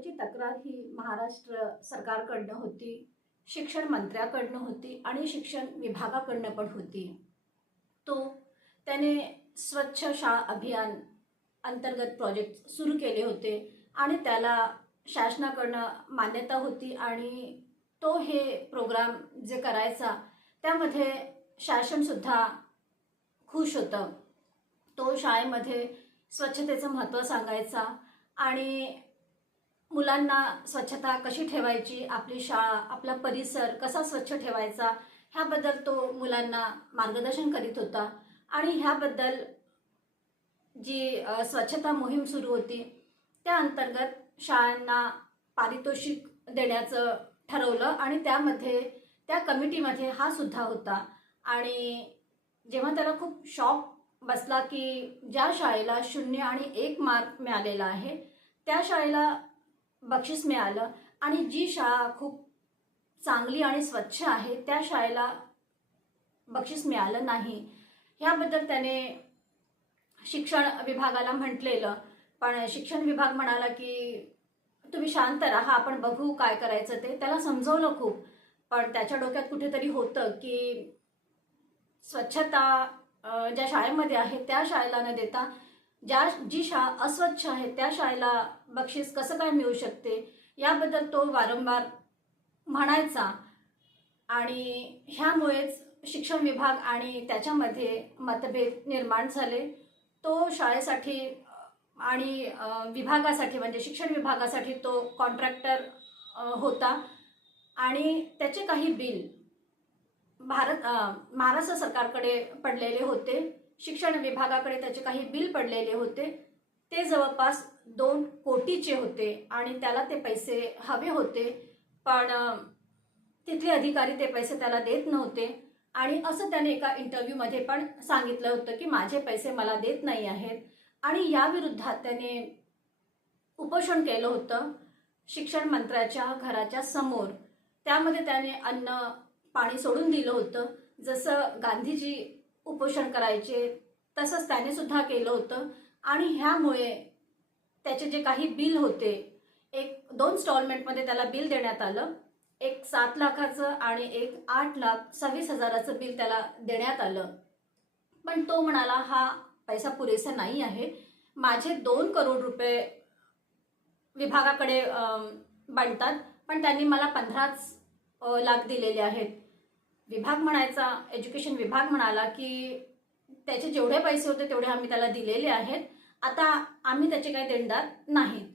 याची तक्रार ही महाराष्ट्र सरकारकडनं होती शिक्षण मंत्र्याकडनं होती आणि शिक्षण विभागाकडनं पण होती. तो त्याने स्वच्छ शाळा अभियान अंतर्गत प्रोजेक्ट सुरू केले होते आणि त्याला शासनाकडनं मान्यता होती आणि तो हे प्रोग्राम जे करायचा त्यामध्ये शासनसुद्धा खुश होतं. तो शाळेमध्ये स्वच्छतेचं महत्त्व सांगायचा आणि मुलांना स्वच्छता कशी ठेवायची आपली शाळा आपला परिसर कसा स्वच्छ ठेवायचा ह्याबद्दल तो मुलांना मार्गदर्शन करीत होता. आणि ह्याबद्दल जी स्वच्छता मोहीम सुरू होती त्या अंतर्गत शाळांना पारितोषिक देण्याचं ठरवलं आणि त्यामध्ये त्या कमिटीमध्ये हा सुद्धा होता. आणि जेव्हा त्याला खूप शॉक बसला की ज्या शाळेला शून्य आणि एक मार्क मिळालेला आहे त्या शाळेला बक्षीस मिळालं. आणि जी शाळा खूप चांगली आणि स्वच्छ आहे त्या शाळेला बक्षीस मिळालं नाही. ह्याबद्दल त्याने शिक्षण विभागाला म्हटलेलं. पण शिक्षण विभाग म्हणाला की तुम्ही शांत राहा आपण बघू काय करायचं ते. त्याला समजवलं खूप. पण त्याच्या डोक्यात कुठेतरी होतं की स्वच्छता ज्या शाळेमध्ये आहे त्या शाळेला न देता ज्या जी शाळा अस्वच्छ आहे त्या शाळेला बक्षीस कसं काय मिळू शकते? याबद्दल तो वारंवार म्हणायचा. आणि ह्यामुळेच शिक्षण विभाग आणि त्याच्यामध्ये मतभेद निर्माण झाले. तो शाळेसाठी आणि विभागासाठी म्हणजे शिक्षण विभागासाठी तो कॉन्ट्रॅक्टर होता. आणि त्याचे काही बिल भारत महाराष्ट्र सरकारकडे पडलेले होते. शिक्षण विभागाकडे त्याचे काही बिल पडलेले होते. ते जवळपास दोन कोटीचे होते आणि त्याला ते पैसे हवे होते. पण तिथले अधिकारी ते पैसे त्याला देत नव्हते. आणि असं त्याने एका इंटरव्ह्यूमध्ये पण सांगितलं होतं की माझे पैसे मला देत नाही आहेत. आणि याविरुद्धात त्याने उपोषण केलं होतं शिक्षण मंत्र्याच्या घराच्या समोर. त्यामध्ये त्याने अन्न पाणी सोडून दिलं होतं. जसं गांधीजी उपोषण करायचे तसंच त्याने सुद्धा केलं होतं. आणि ह्यामुळे त्याचे जे काही बिल होते एक दोन स्टॉलमेंटमध्ये त्याला बिल देण्यात आलं. एक सात लाखाचं आणि एक आठ लाख सव्वीस हजाराचं बिल त्याला देण्यात आलं. पण तो म्हणाला हा पैसा पुरेसा नाही आहे. माझे दोन करोड रुपये विभागाकडे बांधतात पण त्यांनी मला पंधराच लाख दिलेले आहेत. विभाग म्हणायचा एज्युकेशन विभाग म्हणाला की त्याचे जेवढे पैसे होते तेवढे आम्ही त्याला दिलेले आहेत. आता आम्ही त्याचे काही देणदार नाहीत.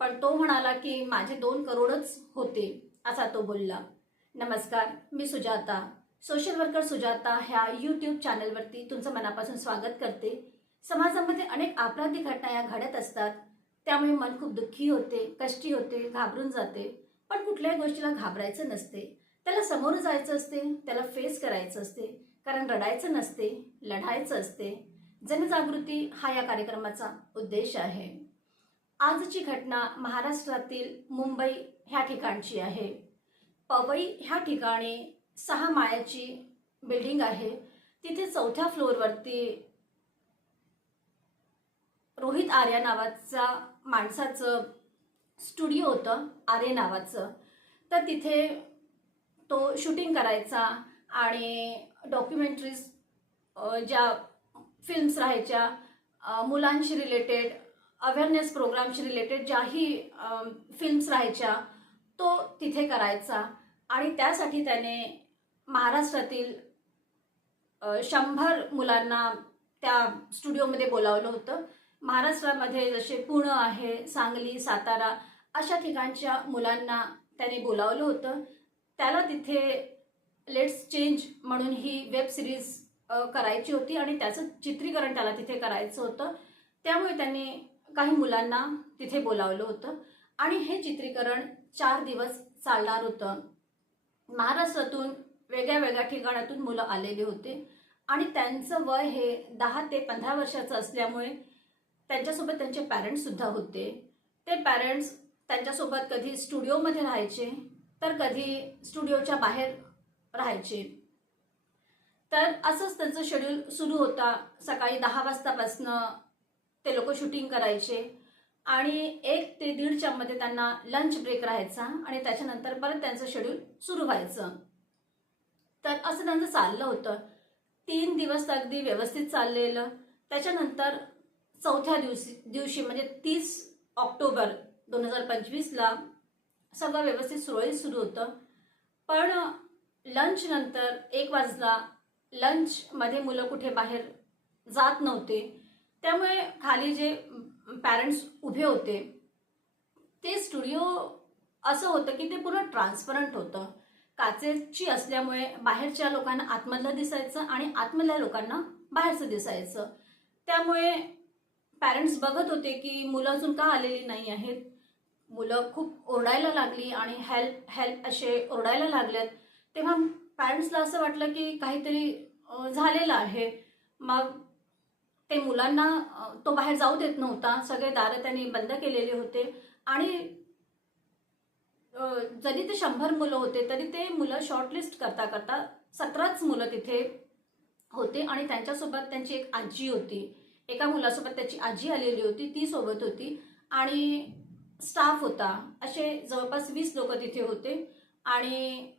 पण तो म्हणाला की माझे दोन करोडच होते असा तो बोलला. नमस्कार मी सुजाता. सोशल वर्कर सुजाता ह्या यूट्यूब चॅनलवरती तुमचं मनापासून स्वागत करते. समाजामध्ये अनेक आपराधिक घटना या घडत असतात. त्यामुळे मन खूप दुःखी होते कष्टी होते घाबरून जाते. पण कुठल्याही गोष्टीला घाबरायचं नसते. त्याला समोर जायचं असते त्याला फेस करायचं असते. कारण रडायचं नसते लढायचं असते. जनजागृती हा या कार्यक्रमाचा उद्देश आहे. आजची घटना महाराष्ट्रातील मुंबई ह्या ठिकाणची आहे. पवई ह्या ठिकाणी सहा माळ्याची बिल्डिंग आहे. तिथे चौथ्या फ्लोअरवरती रोहित आर्या नावाचा माणसाचं स्टुडिओ होतं आर्य नावाचं. तर तिथे तो शूटिंग करायचा आणि डॉक्युमेंटरीज ज्या फिल्म्स राहायच्या मुलांशी रिलेटेड अवेअरनेस प्रोग्रामशी रिलेटेड ज्याही फिल्म्स राहायच्या तो तिथे करायचा. आणि त्यासाठी त्याने महाराष्ट्रातील शंभर मुलांना त्या स्टुडिओमध्ये बोलावलं होतं. महाराष्ट्रामध्ये जसे पुणे आहे सांगली सातारा अशा ठिकाणच्या मुलांना त्याने बोलावलं होतं. त्याला तिथे लेट्स चेंज म्हणून ही वेब सिरीज करायची होती आणि त्याचं चित्रीकरण त्याला तिथे करायचं होतं. त्यामुळे त्यांनी काही मुलांना तिथे बोलावलं होतं. आणि हे चित्रीकरण चार दिवस चालणार होतं. महाराष्ट्रातून वेगळ्या वेगळ्या ठिकाणातून मुलं आलेली होते. आणि त्यांचं वय हे दहा ते पंधरा वर्षाचं असल्यामुळे त्यांच्यासोबत त्यांचे पॅरेंट्ससुद्धा होते. ते पॅरेंट्स त्यांच्यासोबत कधी स्टुडिओमध्ये राहायचे तर कधी स्टुडिओच्या बाहेर राहायचे. तर असंच त्यांचं शेड्यूल सुरू होता. सकाळी दहा वाजतापासनं ते लोक शूटिंग करायचे. आणि एक ते दीडच्या मध्ये त्यांना लंच ब्रेक राहायचा आणि त्याच्यानंतर परत त्यांचं शेड्यूल सुरू व्हायचं. तर असं त्यांचं चाललं होतं. तीन दिवस अगदी व्यवस्थित चाललेलं. त्याच्यानंतर चौथ्या दिवशी दिवशी म्हणजे तीस ऑक्टोबर दोन हजार पंचवीसला सगळं व्यवस्थित सुरळीत सुरू होतं. पण लंचनंतर एक वाजला लंचमध्ये मुलं कुठे बाहेर जात नव्हते. त्यामुळे खाली जे पॅरेंट्स उभे होते ते स्टुडिओ असं होतं की ते पूर्ण ट्रान्सपरंट होतं. काचेची असल्यामुळे बाहेरच्या लोकांना आतमधलं दिसायचं आणि आतमधल्या लोकांना बाहेरचं दिसायचं. त्यामुळे पॅरेंट्स बघत होते की मुलं अजून का आलेली नाही आहेत. मुलं खूप ओरडायला लागली आणि हेल्प हेल्प असे ओरडायला लागलेत. तेव्हा पॅरेंट्सला असं वाटलं की काहीतरी झालेलं आहे. मग ते मुलांना तो बाहेर जाऊ देत नव्हता. सगळे दारं त्यांनी बंद केलेले होते. आणि जरी ते शंभर मुलं होते तरी ते मुलं शॉर्टलिस्ट करता करता सतराच मुलं तिथे होते आणि त्यांच्यासोबत त्यांची एक आजी होती. एका मुलासोबत त्याची आजी आलेली होती ती सोबत होती. आणि स्टाफ होता. असे जवळपास वीस लोक तिथे होते. आणि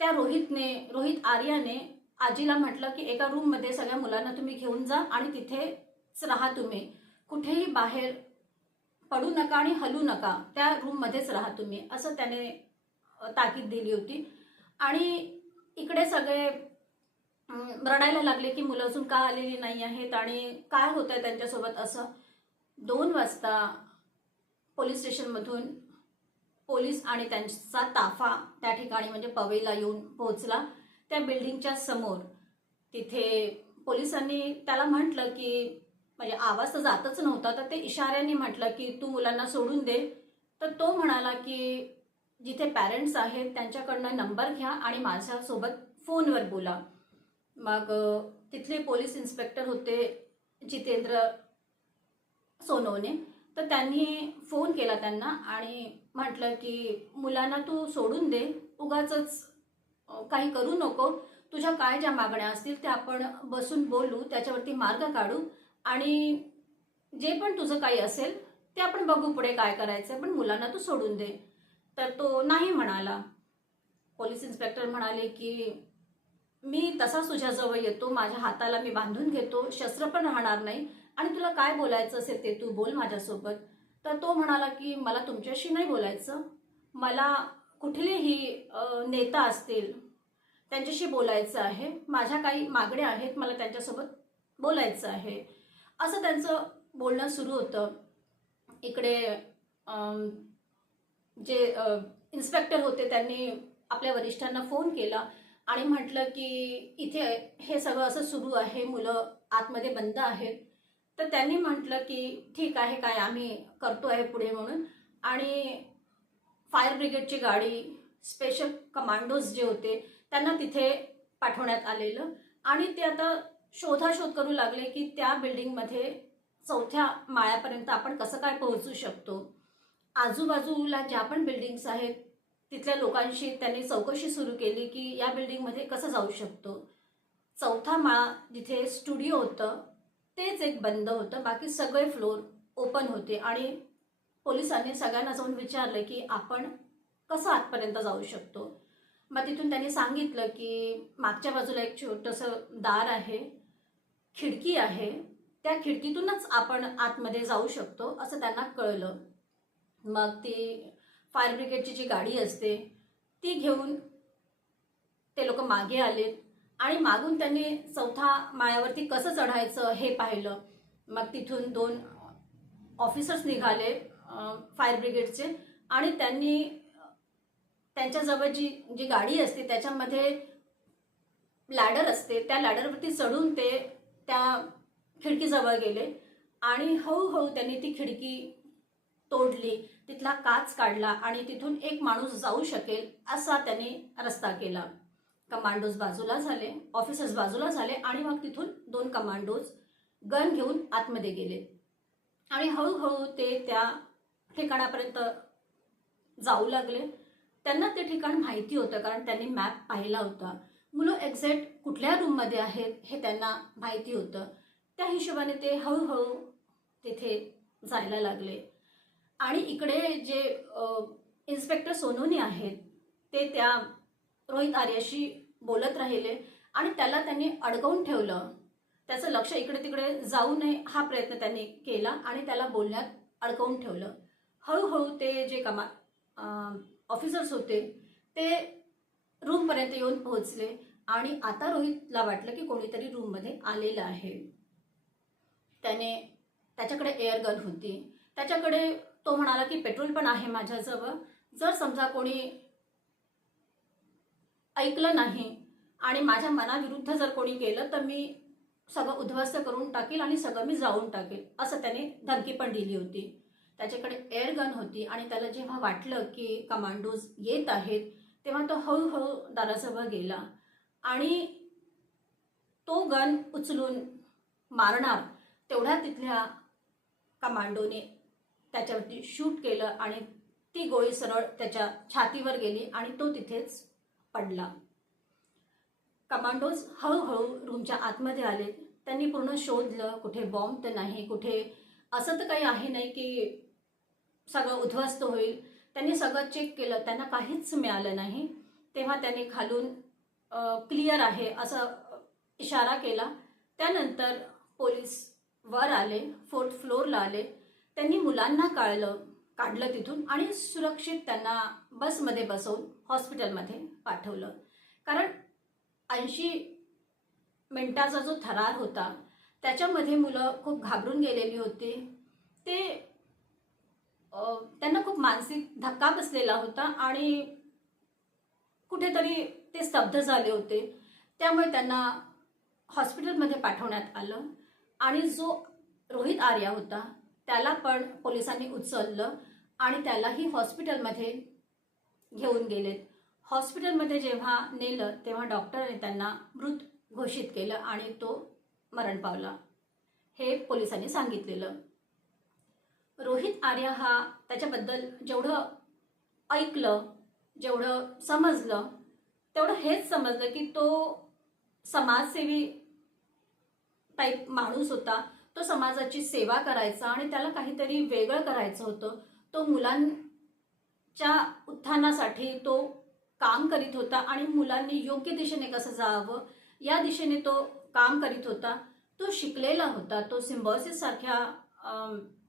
त्या रोहितने रोहित आर्याने आजीला म्हटलं की एका रूममध्ये सगळ्या मुलांना तुम्ही घेऊन जा आणि तिथेच राहा तुम्ही. कुठेही बाहेर पडू नका आणि हलू नका. त्या रूममध्येच राहा तुम्ही. असं त्याने ताकीद दिली होती. आणि इकडे सगळे रडायला लागले की मुलं अजून का आलेली नाही आहेत आणि काय होत आहे त्यांच्यासोबत? असं दोन वाजता पोलीस स्टेशनमधून पोलीस आणि त्यांचा ताफा त्या ठिकाणी म्हणजे पवेला येऊन पोहोचला. त्या बिल्डिंगच्या समोर तिथे पोलिसांनी त्याला म्हटलं की म्हणजे आवाज तर जातच नव्हता तर ते इशाऱ्याने म्हटलं की तू मुलांना सोडून दे. तर तो म्हणाला की जिथे पॅरेंट्स आहेत त्यांच्याकडनं नंबर घ्या आणि माझ्यासोबत फोनवर बोला. मग तिथले पोलीस इन्स्पेक्टर होते जितेंद्र सोनवणे. तर त्यांनी फोन केला त्यांना आणि म्हटलं की मुलांना तू सोडून दे. उगाच काही करू नको. तुझ्या काय ज्या मागण्या असतील त्या आपण बसून बोलू त्याच्यावरती मार्ग काढू आणि जे पण तुझं काही असेल ते आपण बघू पुढे काय करायचं पण मुलांना तू सोडून दे. तर तो नाही म्हणाला. पोलीस इन्स्पेक्टर म्हणाले की मी तसाच तुझ्याजवळ येतो. माझ्या हाताला मी बांधून घेतो. शस्त्र पण राहणार नाही. आणि तुला काय बोलायचं असेल ते तू बोल माझ्यासोबत. तर तो म्हणाला की मला तुमच्याशी नाही बोलायचं. मला कुठलेही नेता असतील त्यांच्याशी बोलायचं आहे. माझ्या काही मागण्या आहेत मला त्यांच्यासोबत बोलायचं आहे. असं त्यांचं बोलणं सुरू होतं. इकडे जे इन्स्पेक्टर होते त्यांनी आपल्या वरिष्ठांना फोन केला आणि म्हटलं की इथे हे सगळं असं सुरू आहे. मुलं आतमध्ये बंद आहेत. तर त्यांनी म्हटलं की ठीक आहे काय आम्ही करतो आहे पुढे म्हणून. आणि फायर ब्रिगेडची गाडी स्पेशल कमांडोज जे होते त्यांना तिथे पाठवण्यात आलेलं. आणि ते आता शोधाशोध करू लागले की त्या बिल्डिंगमध्ये चौथ्या माळ्यापर्यंत आपण कसं काय पोहोचू शकतो. आजूबाजूला ज्या पण बिल्डिंग्स आहेत तिथल्या लोकांशी त्यांनी चौकशी सुरू केली की या बिल्डिंगमध्ये कसं जाऊ शकतो. चौथा माळा जिथे स्टुडिओ होतं तेच एक बंद होतं. बाकी सगळे फ्लोर ओपन होते. आणि पोलिसांनी सगळ्यांना जाऊन विचारलं की आपण कसं आतपर्यंत जाऊ शकतो? मग तिथून त्यांनी सांगितलं की मागच्या बाजूला एक छोटंसं दार आहे. खिडकी आहे. त्या खिडकीतूनच आपण आतमध्ये जाऊ शकतो असं त्यांना कळलं. मग ती फायर ब्रिगेडची जी गाडी असते ती घेऊन ते लोक मागे आले. आणि मागून त्यांनी चौथा माळ्यावरती कसं चढायचं हे पाहिलं. मग तिथून दोन ऑफिसर्स निघाले फायर ब्रिगेडचे आणि त्यांनी त्यांच्याजवळ जी जी गाडी असते त्याच्यामध्ये लॅडर असते. त्या लॅडरवरती चढून ते त्या खिडकीजवळ गेले. आणि हळूहळू त्यांनी ती खिडकी तोडली. तिथला काच काढला आणि तिथून एक माणूस जाऊ शकेल असा त्यांनी रस्ता केला. कमांडोज बाजूला झाले ऑफिसर्स बाजूला झाले आणि मग तिथून दोन कमांडोज गन घेऊन आतमध्ये गेले. आणि हळूहळू ते त्या ठिकाणापर्यंत जाऊ लागले. त्यांना ते ठिकाण माहिती होतं कारण त्यांनी मॅप पाहिला होता. मुलं एक्झॅक्ट कुठल्या रूममध्ये आहेत हे त्यांना माहिती होतं. त्या हिशोबाने ते हळूहळू तिथे जायला लागले. आणि इकडे जे इन्स्पेक्टर सोनोनी आहेत ते त्या रोहित आर्याशी बोलत राहिले आणि त्याला त्यांनी अडकवून ठेवलं. त्याचं लक्ष इकडे तिकडे जाऊ नये हा प्रयत्न त्यांनी केला आणि त्याला बोलण्यात अडकवून ठेवलं. हळूहळू ते जे कमा ऑफिसर्स होते ते रूमपर्यंत येऊन पोहोचले आणि आता रोहितला वाटलं की कोणीतरी रूममध्ये आलेलं आहे. त्याने त्याच्याकडे एअर गन होती. त्याच्याकडे तो म्हणाला की पेट्रोल पण आहे माझ्याजवळ. जर समजा कोणी ऐकलं नाही. आणि माझ्या मनाविरुद्ध जर कोणी केलं तर मी सगळं उद्ध्वस्त करून टाकेल आणि सगळं मी जाऊन टाकेल असं त्याने धमकी पण दिली होती. त्याच्याकडे एअर गन होती आणि त्याला जेव्हा वाटलं की कमांडोज येत आहेत तेव्हा तो हळूहळू दाराजवळ गेला. आणि तो गन उचलून मारणार तेवढ्या तिथल्या कमांडोने त्याच्यावरती शूट केलं आणि ती गोळी सरळ त्याच्या छातीवर गेली आणि तो तिथेच पडला. कमांडोज हळूहळू रूमच्या आतमध्ये आले. त्यांनी पूर्ण शोधलं कुठे बॉम्ब तर नाही कुठे असं तर काही आहे नाही की सगळं उद्ध्वस्त होईल. त्यांनी सगळं चेक केलं त्यांना काहीच मिळालं नाही. तेव्हा त्यांनी खालून क्लिअर आहे असं इशारा केला. त्यानंतर पोलीस वर आले फोर्थ फ्लोअरला आले. त्यांनी मुलांना काढलं काढलं तिथून आणि सुरक्षित त्यांना बसमध्ये बसवून हॉस्पिटलमध्ये पाठवलं. कारण ऐंशी मिनटाचा जो थरार होता त्याच्यामध्ये मुलं खूप घाबरून गेलेली होती. ते त्यांना खूप मानसिक धक्का बसलेला होता आणि कुठेतरी ते स्तब्ध झाले होते. त्यामुळे त्यांना हॉस्पिटलमध्ये पाठवण्यात आलं आणि जो रोहित आर्या होता त्याला पण पोलिसांनी उचललं आणि त्यालाही हॉस्पिटलमध्ये घेऊन गेलेत. हॉस्पिटलमध्ये जेव्हा नेलं तेव्हा डॉक्टरने त्यांना मृत घोषित केलं आणि तो मरण पावला. हे पोलिसांनी सांगितलेलं. रोहित आर्या हा त्याच्याबद्दल जेवढं ऐकलं जेवढं समजलं तेवढं हेच समजलं की तो समाजसेवी टाईप माणूस होता. तो समाजाची सेवा करायचा आणि त्याला काहीतरी वेगळं करायचं होतं. तो च्या उत्थानासाठी तो काम करीत होता आणि मुलांनी योग्य दिशेने कसं जावं या दिशेने तो काम करीत होता. तो शिकलेला होता. तो सिम्बॉसिस सारख्या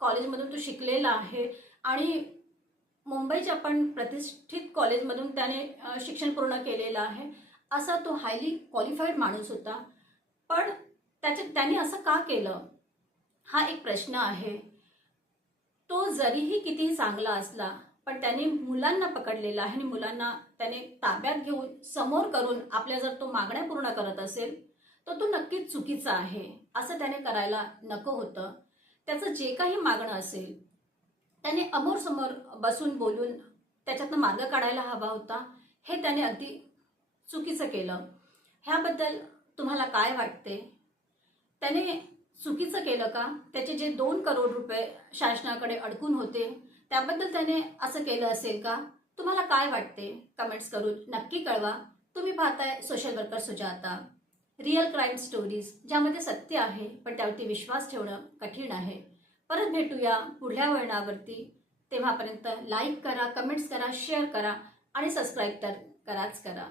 कॉलेजमधून तो शिकलेला आहे. आणि मुंबईच्या पण प्रतिष्ठित कॉलेजमधून त्याने शिक्षण पूर्ण केलेलं आहे. असा तो हायली क्वालिफाईड माणूस होता. पण त्याच्या त्याने असं का केलं? हा एक प्रश्न आहे. तो जरीही किती चांगला असला पण त्याने मुलांना पकडलेला आहे आणि मुलांना त्याने ताब्यात घेऊन समोर करून आपल्या जर तो मागण्या पूर्ण करत असेल तर तो नक्कीच चुकीचा आहे असं त्याने करायला नको होतं. त्याचं जे काही मागणं असेल त्याने अमोरसमोर बसून बोलून त्याच्यातनं मार्ग काढायला हवा होता हे त्याने अगदी चुकीचं केलं. ह्याबद्दल तुम्हाला काय वाटते? त्याने चुकीचं केलं का? त्याचे जे दोन करोड रुपये शासनाकडे अडकून होते त्याबद्दल त्याने असं केलं असेल का? तुम्हाला काय वाटते? कमेंट्स करून नक्की कळवा. तुम्ही पाहताय social worker Sujata. Real crime stories ज्यामध्ये सत्य आहे पण त्यावरती विश्वास ठेवणं कठीण आहे. परत भेटूया पुढल्या वळणावरती. तेव्हापर्यंत लाईक करा कमेंट्स करा शेअर करा आणि सबस्क्राईब तर कराच करा.